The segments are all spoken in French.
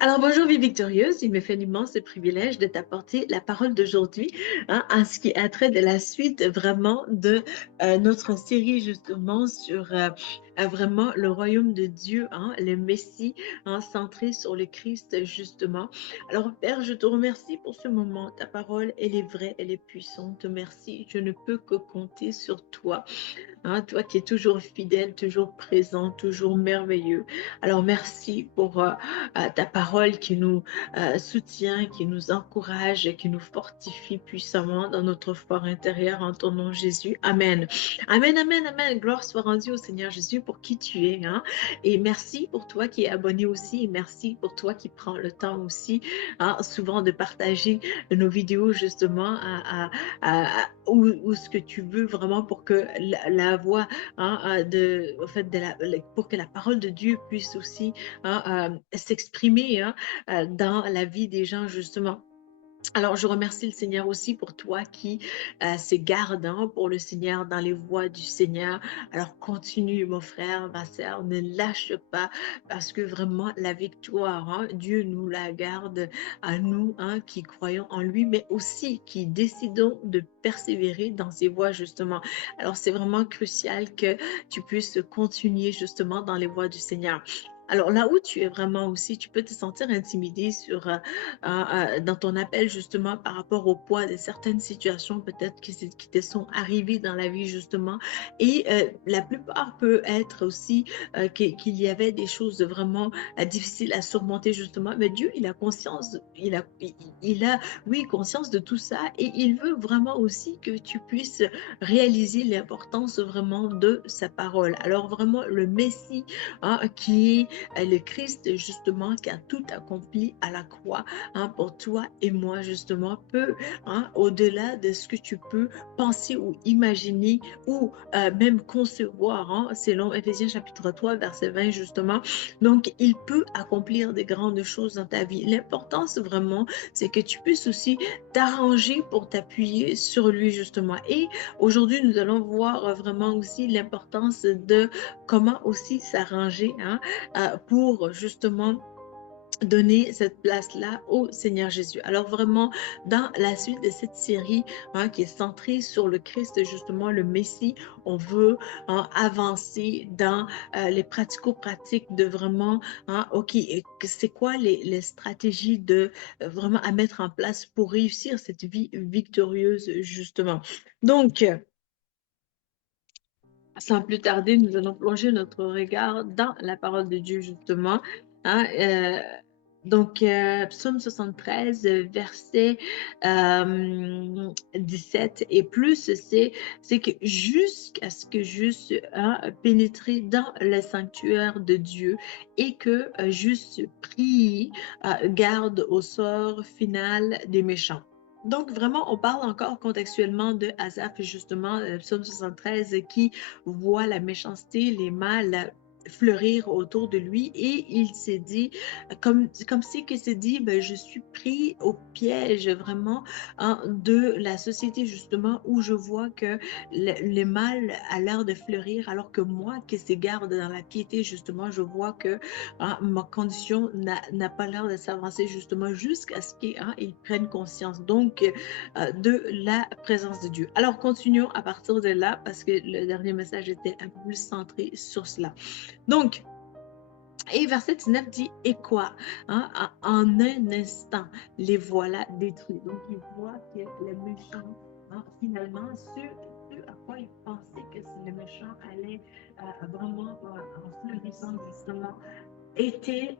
Alors bonjour vie victorieuse, il me fait l'immense privilège de t'apporter la parole d'aujourd'hui en ce qui a trait de la suite vraiment de notre série justement sur vraiment le royaume de Dieu, le Messie, centré sur le Christ justement. Alors Père, je te remercie pour ce moment. Ta parole, elle est vraie, elle est puissante. Merci, je ne peux que compter sur toi. Toi qui es toujours fidèle, toujours présent, toujours merveilleux. Alors merci pour ta parole qui nous soutient, qui nous encourage, qui nous fortifie puissamment dans notre fort intérieur en ton nom Jésus. Amen. Amen, amen, amen. Gloire soit rendue au Seigneur Jésus pour qui tu es. Et merci pour toi qui es abonné aussi. Et merci pour toi qui prends le temps aussi souvent de partager nos vidéos justement ou ce que tu veux vraiment pour que la voix au fait, pour que la parole de Dieu puisse aussi s'exprimer dans la vie des gens justement. Alors, je remercie le Seigneur aussi pour toi qui se garde pour le Seigneur dans les voies du Seigneur. Alors, continue, mon frère, ma sœur, ne lâche pas parce que vraiment, la victoire, Dieu nous la garde à nous qui croyons en lui, mais aussi qui décidons de persévérer dans ses voies, justement. Alors, c'est vraiment crucial que tu puisses continuer justement dans les voies du Seigneur. Alors là où tu es vraiment aussi, tu peux te sentir intimidé dans ton appel justement par rapport au poids de certaines situations peut-être qui te sont arrivées dans la vie justement. Et la plupart peut être aussi qu'il y avait des choses vraiment difficiles à surmonter justement. Mais Dieu, il a conscience, il a, oui, conscience de tout ça et il veut vraiment aussi que tu puisses réaliser l'importance vraiment de sa parole. Alors vraiment, le Messie qui est le Christ justement qui a tout accompli à la croix pour toi et moi justement peut, au-delà de ce que tu peux penser ou imaginer ou même concevoir, selon Éphésiens chapitre 3 verset 20 justement. Donc, il peut accomplir des grandes choses dans ta vie. L'importance vraiment, c'est que tu puisses aussi t'arranger pour t'appuyer sur lui justement. Et aujourd'hui, nous allons voir vraiment aussi l'importance de comment aussi s'arranger pour justement donner cette place-là au Seigneur Jésus. Alors vraiment, dans la suite de cette série qui est centrée sur le Christ, justement le Messie, on veut avancer dans les pratico-pratiques de vraiment, ok, c'est quoi les stratégies de vraiment à mettre en place pour réussir cette vie victorieuse, justement. Donc, sans plus tarder, nous allons plonger notre regard dans la parole de Dieu, justement. Hein, euh, Psaume 73, verset 17 et plus, c'est que jusqu'à ce que j'eusse pénétré dans le sanctuaire de Dieu et que j'eusse pris garde au sort final des méchants. Donc, vraiment, on parle encore contextuellement de Asaph, justement, psaume 73, qui voit la méchanceté, les mal fleurir autour de lui et il s'est dit, comme si que s'est dit, ben, je suis pris au piège vraiment de la société justement où je vois que le mal a l'air de fleurir alors que moi qui s'égarde dans la piété justement, je vois que ma condition n'a pas l'air de s'avancer justement jusqu'à ce qu'ils prennent conscience donc de la présence de Dieu. Alors continuons à partir de là parce que le dernier message était un peu plus centré sur cela. Donc, et verset 19 dit, et quoi? En un instant, les voilà détruits. Donc, il voit que les méchants, finalement, ce à quoi ils pensaient que le méchant allait vraiment en fleurissant justement, était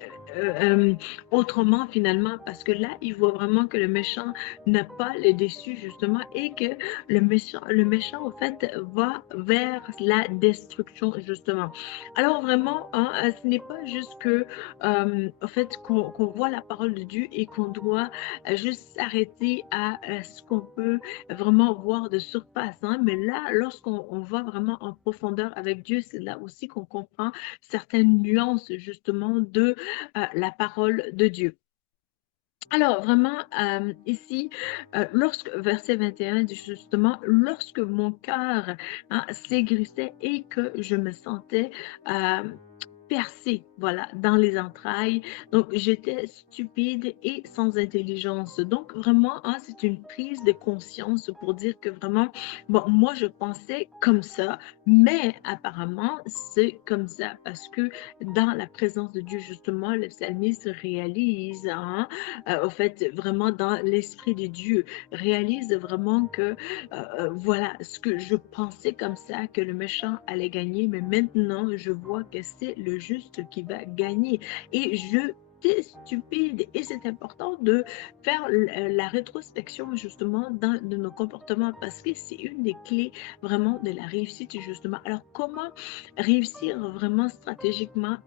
autrement finalement parce que là il voit vraiment que le méchant n'a pas le dessus justement et que le méchant en fait va vers la destruction justement. Alors vraiment ce n'est pas juste que en fait qu'on voit la parole de Dieu et qu'on doit juste s'arrêter à ce qu'on peut vraiment voir de surface, mais là lorsqu'on va vraiment en profondeur avec Dieu, c'est là aussi qu'on comprend certaines nuances justement de la parole de Dieu. Alors, vraiment, ici, verset 21, dit justement, lorsque mon cœur s'aigrissait et que je me sentais percé, voilà, dans les entrailles. Donc, j'étais stupide et sans intelligence. Donc, vraiment, hein, c'est une prise de conscience pour dire que vraiment, bon, moi, je pensais comme ça, mais apparemment, c'est comme ça parce que dans la présence de Dieu, justement, le psalmiste réalise, hein, au fait, vraiment dans l'esprit de Dieu, réalise vraiment que voilà, ce que je pensais comme ça, que le méchant allait gagner, mais maintenant, je vois que c'est le juste qui va gagner. Et je T'es stupide et c'est important de faire la rétrospection justement de nos comportements parce que c'est une des clés vraiment de la réussite justement. Alors comment réussir vraiment stratégiquement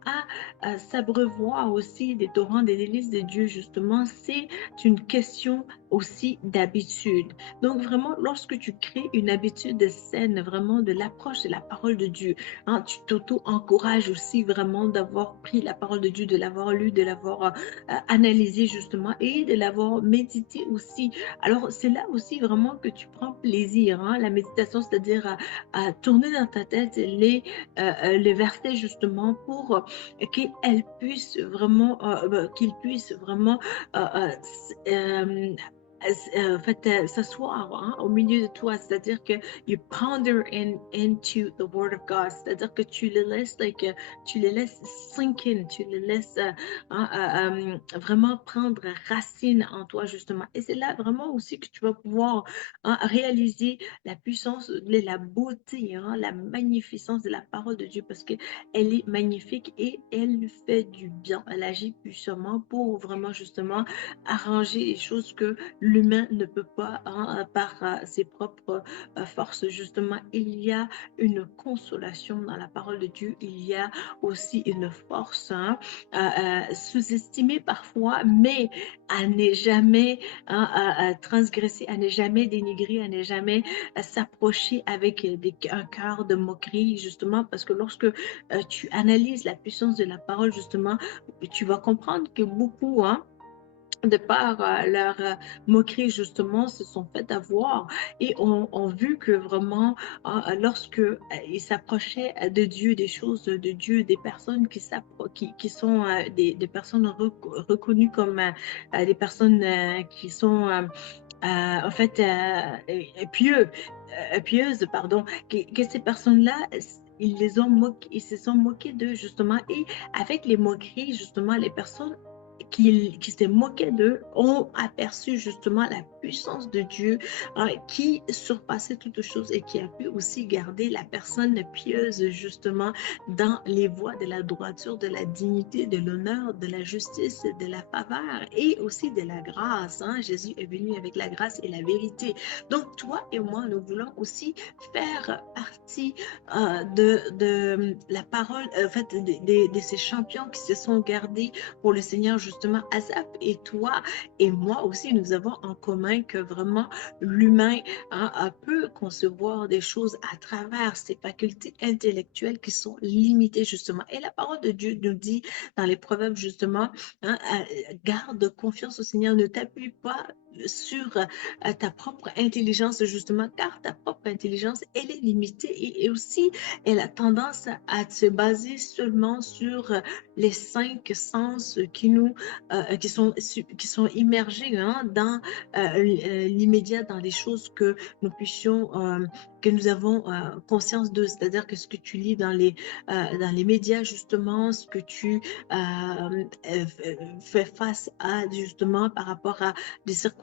à s'abreuvoir aussi des torrents des délices de Dieu justement, c'est une question aussi d'habitude. Donc vraiment, lorsque tu crées une habitude saine, vraiment de l'approche de la parole de Dieu, hein, tu t'auto-encourages aussi vraiment d'avoir pris la parole de Dieu, de l'avoir lu, de l'avoir analysé justement et de l'avoir médité aussi. Alors c'est là aussi vraiment que tu prends plaisir, hein, la méditation, c'est-à-dire à tourner dans ta tête les versets justement pour qu'ils puissent vraiment, qu'ils puissent vraiment euh, euh, en fait, s'asseoir hein, au milieu de toi, c'est-à-dire que you ponder into the word of God, c'est-à-dire que tu les laisses, tu les laisses sink in, tu les laisses hein, vraiment prendre racine en toi, justement. Et c'est là vraiment aussi que tu vas pouvoir hein, réaliser la puissance, la beauté, hein, la magnificence de la parole de Dieu, parce qu'elle est magnifique et elle fait du bien. Elle agit puissamment pour vraiment, justement, arranger les choses que l'humain ne peut pas hein, par ses propres forces. Justement, il y a une consolation dans la parole de Dieu. Il y a aussi une force hein, sous-estimée parfois, mais à ne jamais hein, à transgresser, à ne jamais dénigrer, à ne jamais s'approcher avec un cœur de moquerie, justement, parce que lorsque tu analyses la puissance de la parole, justement, tu vas comprendre que beaucoup, hein, de par leur moquerie, justement, se sont fait avoir et ont vu que vraiment, lorsque ils s'approchaient de Dieu, des choses de Dieu, des personnes qui sont des personnes reconnues comme des personnes qui sont en fait pieuses, pardon, que ces personnes-là, ils les ont moqués, ils se sont moqués d'eux, justement, et avec les moqueries, justement, les personnes qui se moquaient d'eux ont aperçu justement la puissance de Dieu qui surpassait toutes choses et qui a pu aussi garder la personne pieuse justement dans les voies de la droiture, de la dignité, de l'honneur, de la justice, de la faveur et aussi de la grâce. Hein. Jésus est venu avec la grâce et la vérité. Donc toi et moi, nous voulons aussi faire partie de la parole, en fait, de ces champions qui se sont gardés pour le Seigneur, justement, Asaph et toi et moi aussi, nous avons en commun que vraiment l'humain hein, peut concevoir des choses à travers ses facultés intellectuelles qui sont limitées, justement. Et la parole de Dieu nous dit dans les Proverbes, justement, hein, garde confiance au Seigneur, ne t'appuie pas sur ta propre intelligence, justement, car ta propre intelligence, elle est limitée et aussi, elle a tendance à se baser seulement sur les cinq sens qui sont immergés hein, dans l'immédiat, dans les choses que nous puissions, que nous avons conscience de, c'est-à-dire que ce que tu lis dans les médias, justement, ce que tu fais face à, justement, par rapport à des circonstances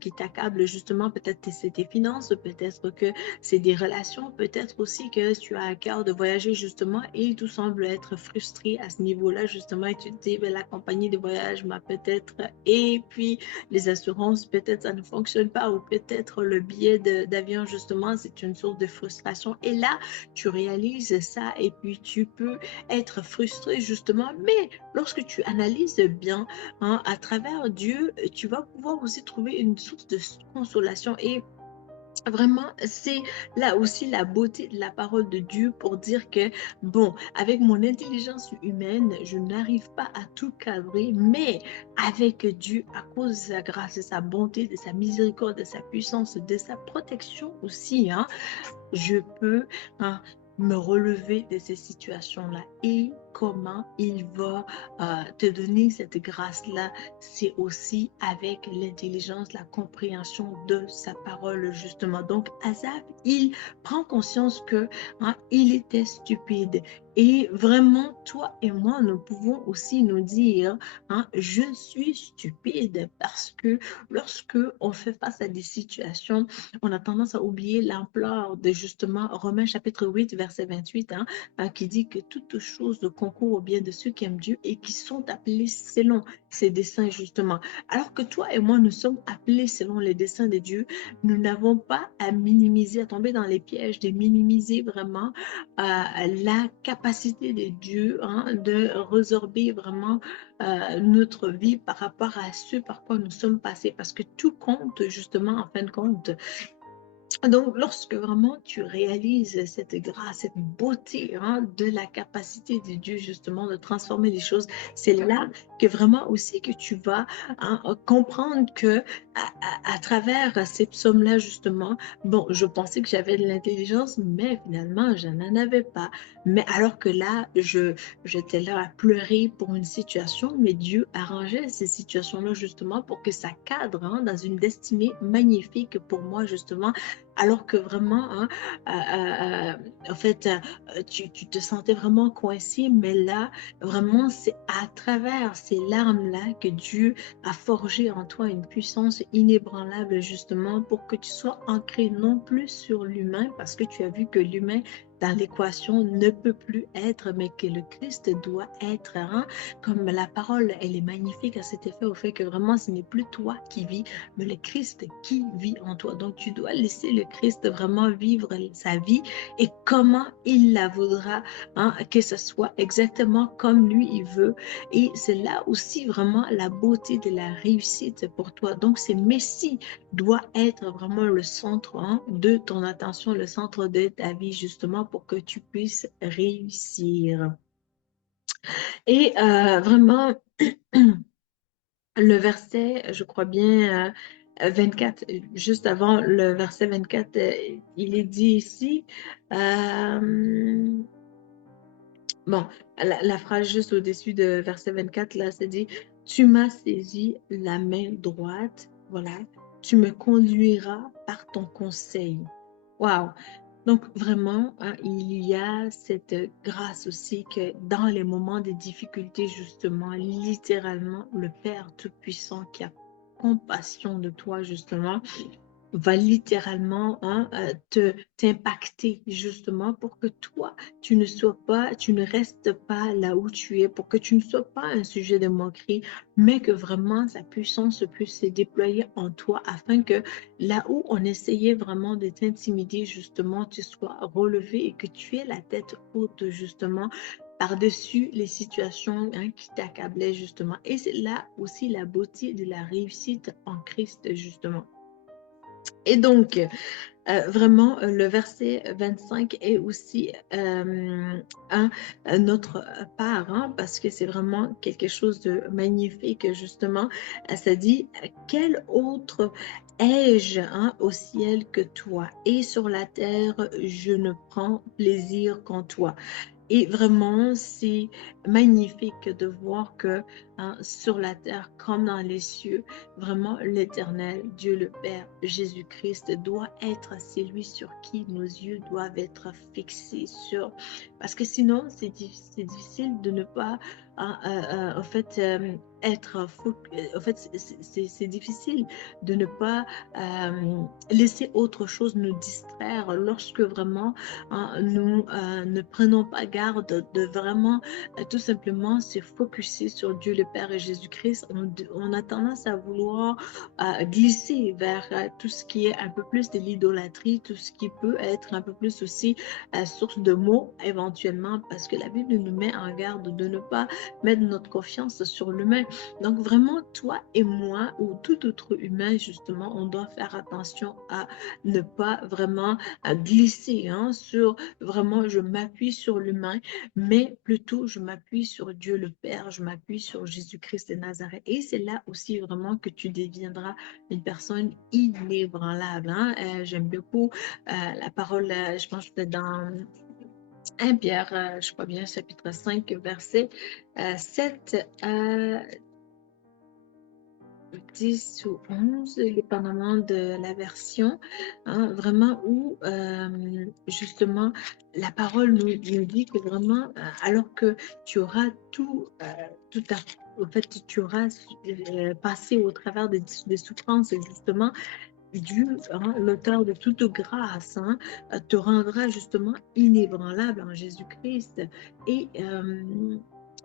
qui t'accablent, justement, peut-être c'est tes finances, peut-être que c'est des relations, peut-être aussi que tu as à cœur de voyager, justement, et tout semble être frustré à ce niveau-là, justement, et tu te dis, ben, la compagnie de voyage m'a peut-être, et puis les assurances, peut-être ça ne fonctionne pas, ou peut-être le billet d'avion, justement, c'est une source de frustration. Et là, tu réalises ça, et puis tu peux être frustré, justement, mais lorsque tu analyses bien, hein, à travers Dieu, tu vas pouvoir aussi trouver une source de consolation et vraiment, c'est là aussi la beauté de la parole de Dieu pour dire que, bon, avec mon intelligence humaine, je n'arrive pas à tout cadrer, mais avec Dieu, à cause de sa grâce, de sa bonté, de sa miséricorde, de sa puissance, de sa protection aussi, hein, je peux hein, me relever de ces situations-là. Et comment il va te donner cette grâce-là, c'est aussi avec l'intelligence, la compréhension de sa parole, justement. Donc, Asaph, il prend conscience que il était stupide. Et vraiment, toi et moi, nous pouvons aussi nous dire, je suis stupide parce que lorsque on fait face à des situations, on a tendance à oublier l'ampleur de justement Romains chapitre 8, verset 28, qui dit que toutes choses concourent au bien de ceux qui aiment Dieu et qui sont appelés selon ses desseins, justement. Alors que toi et moi, nous sommes appelés selon les desseins de Dieu, nous n'avons pas à minimiser, à tomber dans les pièges de minimiser vraiment la capacité de Dieu de résorber vraiment notre vie par rapport à ce par quoi nous sommes passés, parce que tout compte justement en fin de compte. Donc, lorsque vraiment tu réalises cette grâce, cette beauté de la capacité de Dieu justement de transformer les choses, c'est là que vraiment aussi que tu vas comprendre que à travers ces psaumes-là justement, bon, je pensais que j'avais de l'intelligence, mais finalement, je n'en avais pas. Mais alors que là, j'étais là à pleurer pour une situation, mais Dieu arrangeait ces situations-là justement pour que ça cadre dans une destinée magnifique pour moi justement, alors que vraiment, en fait, tu te sentais vraiment coincé, mais là, vraiment, c'est à travers ces larmes-là que Dieu a forgé en toi une puissance inébranlable, justement, pour que tu sois ancré non plus sur l'humain, parce que tu as vu que l'humain dans l'équation ne peut plus être, mais que le Christ doit être. Comme la parole, elle est magnifique à cet effet, au fait que vraiment, ce n'est plus toi qui vis, mais le Christ qui vit en toi. Donc, tu dois laisser le Christ vraiment vivre sa vie et comment il la voudra, que ce soit exactement comme lui il veut. Et c'est là aussi vraiment la beauté de la réussite pour toi. Donc, ce Messie doit être vraiment le centre de ton attention, le centre de ta vie, justement, pour que tu puisses réussir. Et vraiment, le verset, je crois bien, 24, juste avant le verset 24, il est dit ici, bon, la phrase juste au-dessus de verset 24, là, c'est dit, tu m'as saisi la main droite, voilà, tu me conduiras par ton conseil. Waouh! Donc vraiment, il y a cette grâce aussi que dans les moments de difficulté, justement, littéralement, le Père Tout-Puissant qui a compassion de toi, justement, va littéralement t'impacter justement pour que toi, tu ne restes pas là où tu es, pour que tu ne sois pas un sujet de moquerie, mais que vraiment sa puissance puisse se déployer en toi afin que là où on essayait vraiment de t'intimider, justement, tu sois relevé et que tu aies la tête haute, justement, par-dessus les situations qui t'accablaient, justement. Et c'est là aussi la beauté de la réussite en Christ, justement. Et donc, vraiment, le verset 25 est aussi notre part, parce que c'est vraiment quelque chose de magnifique, justement. Ça dit, quel autre ai-je au ciel que toi? Et sur la terre, je ne prends plaisir qu'en toi. Et vraiment, c'est magnifique de voir que sur la terre comme dans les cieux, vraiment l'Éternel, Dieu le Père, Jésus-Christ doit être celui sur qui nos yeux doivent être fixés sur. Parce que sinon, c'est difficile de ne pas, en fait, en fait, c'est difficile de ne pas laisser autre chose nous distraire lorsque vraiment nous ne prenons pas garde de vraiment tout simplement se focuser sur Dieu le Père et Jésus-Christ. On a tendance à vouloir glisser vers tout ce qui est un peu plus de l'idolâtrie, tout ce qui peut être un peu plus aussi source de mots éventuellement, parce que la Bible nous met en garde de ne pas mettre notre confiance sur l'humain. Donc vraiment, toi et moi, ou tout autre humain, justement, on doit faire attention à ne pas vraiment à glisser sur vraiment, je m'appuie sur l'humain, mais plutôt je m'appuie sur Dieu le Père, je m'appuie sur Jésus-Christ de Nazareth. Et c'est là aussi vraiment que tu deviendras une personne inébranlable. J'aime beaucoup la parole, je pense que dans 1 Pierre, je crois bien, chapitre 5, verset 7 à 10 ou 11, dépendamment de la version, hein, vraiment où justement la parole nous dit que vraiment, alors que tu auras tout au fait, tu auras passé au travers des souffrances, justement, Dieu, hein, l'auteur de toute grâce, hein, te rendra justement inébranlable en Jésus-Christ. Et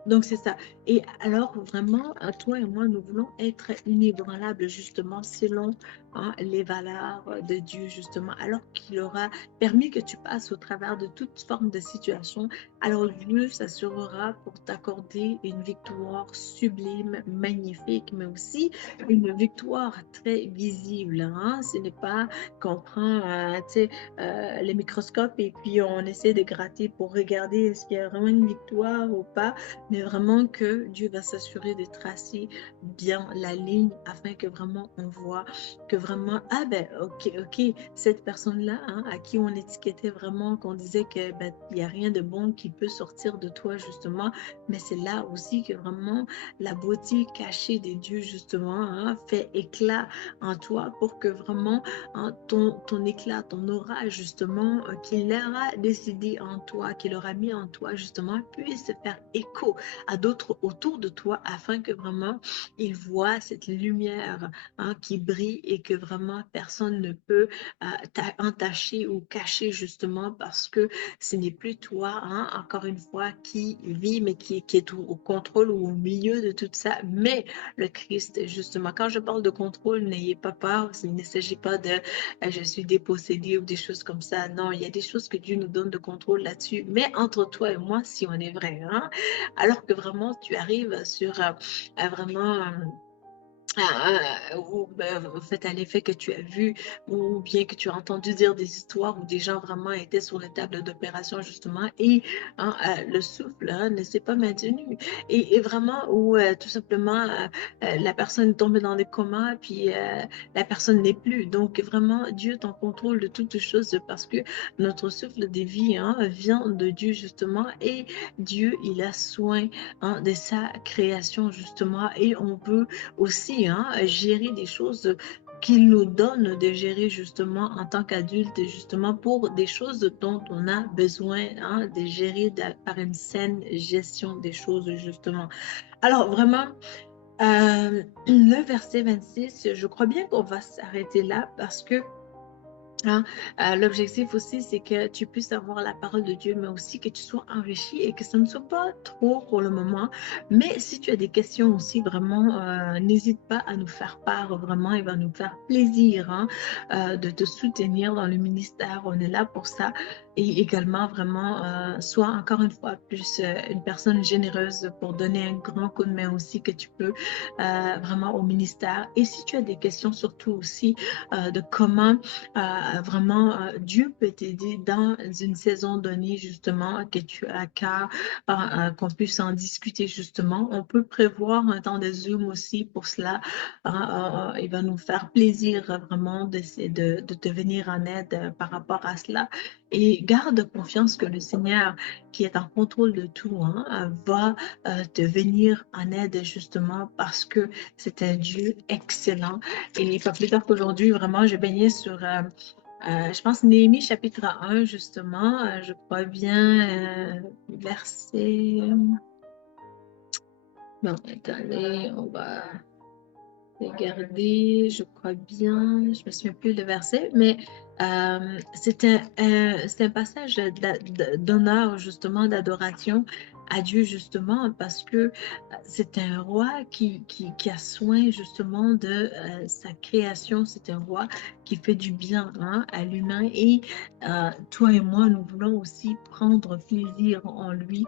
donc, c'est ça. Et alors, vraiment, toi et moi, nous voulons être inébranlables, justement, selon hein, les valeurs de Dieu, justement. Alors qu'il aura permis que tu passes au travers de toute forme de situation, alors Dieu s'assurera pour t'accorder une victoire sublime, magnifique, mais aussi une victoire très visible. Hein. Ce n'est pas qu'on prend tu sais, le microscope et puis on essaie de gratter pour regarder est-ce qu'il y a vraiment une victoire ou pas, mais vraiment que Dieu va s'assurer de tracer bien la ligne afin que vraiment on voit que vraiment, ah ben ok, cette personne-là, hein, à qui on étiquetait vraiment, qu'on disait que ben, il n'y a rien de bon qui peut sortir de toi justement, mais c'est là aussi que vraiment la beauté cachée des dieux, justement, hein, fait éclat en toi pour que vraiment hein, ton éclat, ton aura, justement, qu'il aura décidé en toi, qu'il aura mis en toi, justement, puisse faire écho à d'autres autour de toi afin que vraiment ils voient cette lumière hein, qui brille et que vraiment personne ne peut entacher ou cacher, justement, parce que ce n'est plus toi, hein, encore une fois, qui vit, mais qui est au contrôle ou au milieu de tout ça, mais le Christ, justement. Quand je parle de contrôle, n'ayez pas peur, il ne s'agit pas de je suis dépossédée ou des choses comme ça. Non, il y a des choses que Dieu nous donne de contrôle là-dessus, mais entre toi et moi, si on est vrai, hein, alors que vraiment tu arrives sur vraiment ou ben, en fait, à l'effet que tu as vu ou bien que tu as entendu dire des histoires où des gens vraiment étaient sur la table d'opération justement et hein, le souffle hein, ne s'est pas maintenu et vraiment où tout simplement la personne est tombée dans des comas puis la personne n'est plus. Donc vraiment Dieu est en contrôle de toutes choses parce que notre souffle de vie hein, vient de Dieu justement et Dieu il a soin hein, de sa création justement et on peut aussi hein, gérer des choses qu'il nous donne de gérer justement en tant qu'adulte, justement pour des choses dont on a besoin hein, de gérer par une saine gestion des choses justement. Alors vraiment, le verset 26, je crois bien qu'on va s'arrêter là parce que hein, l'objectif aussi, c'est que tu puisses avoir la parole de Dieu, mais aussi que tu sois enrichi et que ça ne soit pas trop pour le moment. Mais si tu as des questions aussi, vraiment, n'hésite pas à nous faire part. Vraiment, il va nous faire plaisir hein, de te soutenir dans le ministère. On est là pour ça. Et également, vraiment, sois encore une fois plus une personne généreuse pour donner un grand coup de main aussi que tu peux vraiment au ministère. Et si tu as des questions, surtout aussi de comment vraiment, Dieu peut t'aider dans une saison donnée, justement, que tu as qu'à, qu'on puisse en discuter, justement. On peut prévoir un temps de Zoom aussi pour cela. Il va nous faire plaisir vraiment de te venir en aide par rapport à cela. Et garde confiance que le Seigneur, qui est en contrôle de tout, hein, va te venir en aide, justement, parce que c'est un Dieu excellent. Et pas plus tard qu'aujourd'hui, vraiment, je baignais sur je pense Néhémie chapitre 1, justement, je crois bien, verset... Bon, attendez, on va regarder, je crois bien, je me souviens plus le verset, mais c'est un passage d'honneur, justement, d'adoration à Dieu, justement, parce que c'est un roi qui a soin, justement, de sa création. C'est un roi qui fait du bien hein, à l'humain. Et toi et moi, nous voulons aussi prendre plaisir en lui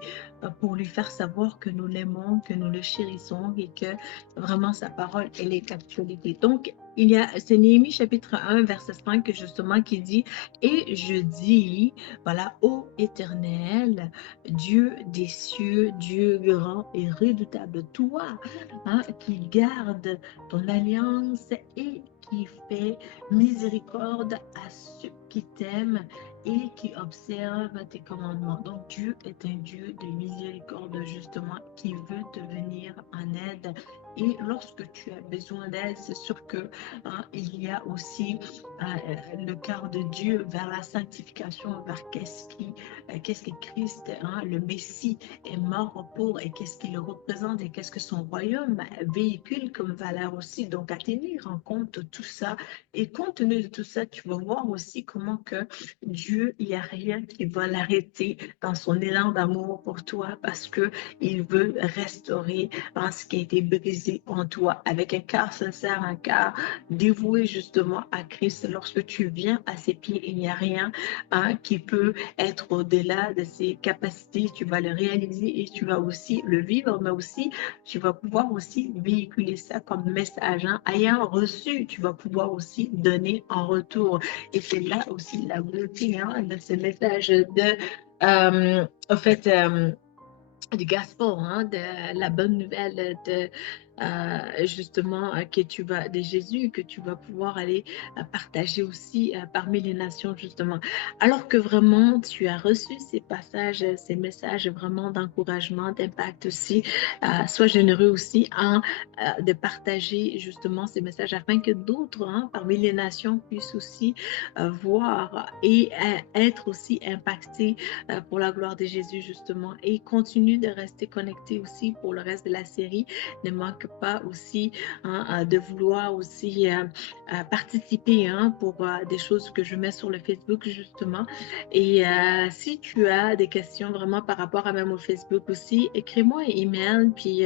pour lui faire savoir que nous l'aimons, que nous le chérissons et que vraiment sa parole, elle est d'actualité. Donc, c'est Néhémie chapitre 1, verset 5, justement, qui dit, et je dis, voilà, ô Éternel, Dieu des cieux, Dieu grand et redoutable, toi, hein, qui garde ton alliance et qui fait miséricorde à ceux qui t'aiment et qui observe tes commandements. Donc Dieu est un Dieu de miséricorde justement qui veut te venir en aide. Et lorsque tu as besoin d'aide, c'est sûr que il y a aussi le cœur de Dieu vers la sanctification, vers qu'est-ce que Christ, le Messie, est mort pour et qu'est-ce qu'il représente et qu'est-ce que son royaume véhicule comme valeur aussi. Donc, à tenir en compte tout ça et compte tenu de tout ça, tu vas voir aussi comment que Dieu, il n'y a rien qui va l'arrêter dans son élan d'amour pour toi parce que il veut restaurer ce qui a été brisé en toi avec un cœur sincère, un cœur dévoué justement à Christ. Lorsque tu viens à ses pieds, il n'y a rien qui peut être au-delà de ses capacités. Tu vas le réaliser et tu vas aussi le vivre, mais aussi tu vas pouvoir aussi véhiculer ça comme message. Ayant reçu, tu vas pouvoir aussi donner en retour. Et c'est là aussi la beauté de ce message de, en fait, du gospel, de la bonne nouvelle de justement que tu vas de Jésus que tu vas pouvoir aller partager aussi parmi les nations justement. Alors que vraiment tu as reçu ces passages, ces messages vraiment d'encouragement, d'impact aussi, sois généreux aussi de partager justement ces messages afin que d'autres parmi les nations puissent aussi voir et être aussi impactés pour la gloire de Jésus justement et continue de rester connecté aussi pour le reste de la série. Ne manque pas aussi de vouloir aussi participer pour des choses que je mets sur le Facebook justement. Et si tu as des questions vraiment par rapport à même au Facebook aussi, écris-moi un email puis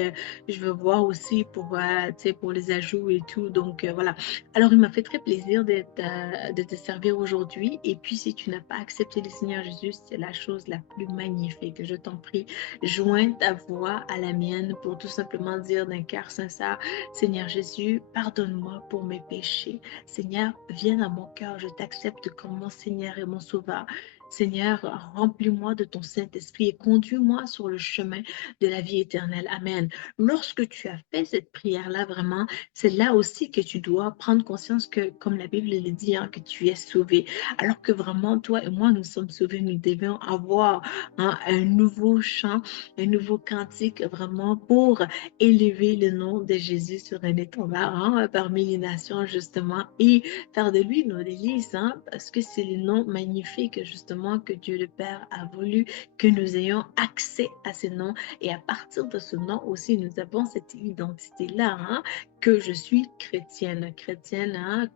je vais voir aussi pour les ajouts et tout. Donc voilà. Alors il m'a fait très plaisir de te servir aujourd'hui. Et puis si tu n'as pas accepté le Seigneur Jésus, c'est la chose la plus magnifique. Je t'en prie, joins ta voix à la mienne pour tout simplement dire d'un cœur sincère, Seigneur Jésus, pardonne-moi pour mes péchés. Seigneur, viens à mon cœur, je t'accepte comme mon Seigneur et mon Sauveur. Seigneur, remplis-moi de ton Saint-Esprit et conduis-moi sur le chemin de la vie éternelle. Amen. Lorsque tu as fait cette prière-là, vraiment, c'est là aussi que tu dois prendre conscience que, comme la Bible le dit, que tu es sauvé. Alors que vraiment, toi et moi, nous sommes sauvés. Nous devions avoir un nouveau chant, un nouveau cantique vraiment pour élever le nom de Jésus sur un étendard parmi les nations, justement, et faire de lui nos délices, parce que c'est le nom magnifique, justement, que Dieu le Père a voulu que nous ayons accès à ce nom. Et à partir de ce nom aussi, nous avons cette identité-là, que je suis chrétienne, Christians,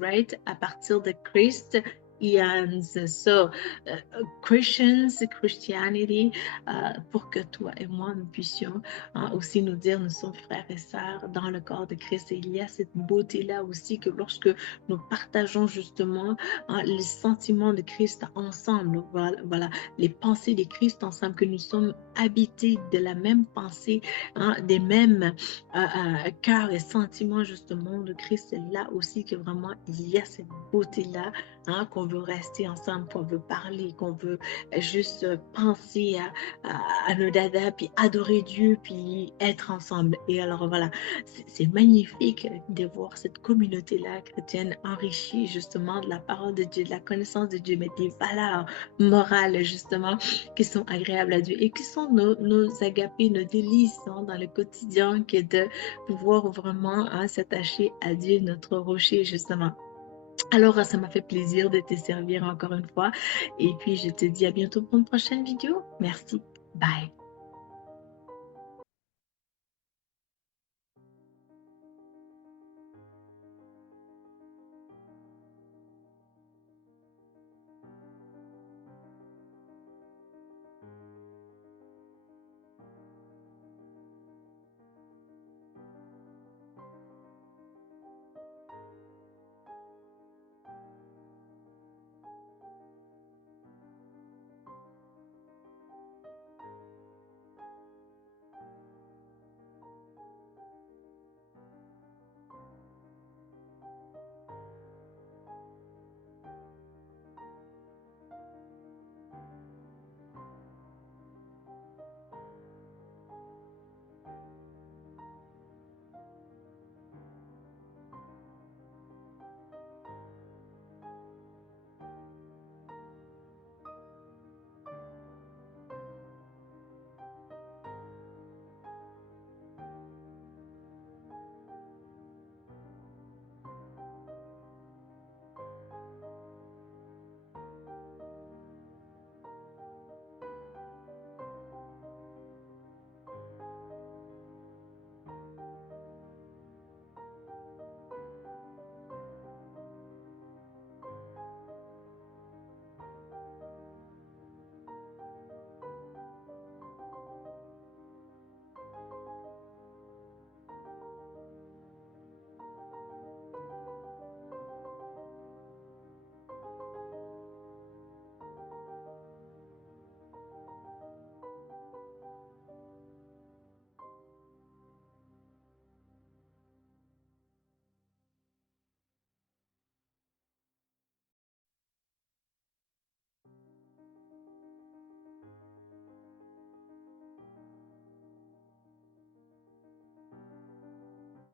right? À partir de Christ, Ians. So, Christians, Christianity, pour que toi et moi, nous puissions aussi nous dire, nous sommes frères et sœurs dans le corps de Christ. Et il y a cette beauté-là aussi que lorsque nous partageons justement les sentiments de Christ ensemble, voilà, les pensées de Christ ensemble, que nous sommes habités de la même pensée, des mêmes cœurs et sentiments justement de Christ. C'est là aussi que vraiment il y a cette beauté-là, qu'on veut rester ensemble, qu'on veut parler, qu'on veut juste penser à nos dadas, puis adorer Dieu, puis être ensemble. Et alors voilà, c'est magnifique de voir cette communauté-là chrétienne enrichie justement de la parole de Dieu, de la connaissance de Dieu, mais des valeurs morales justement qui sont agréables à Dieu et qui sont nos agapés, nos délices dans le quotidien, qui est de pouvoir vraiment s'attacher à Dieu, notre rocher justement. Alors, ça m'a fait plaisir de te servir encore une fois. Et puis, je te dis à bientôt pour une prochaine vidéo. Merci. Bye.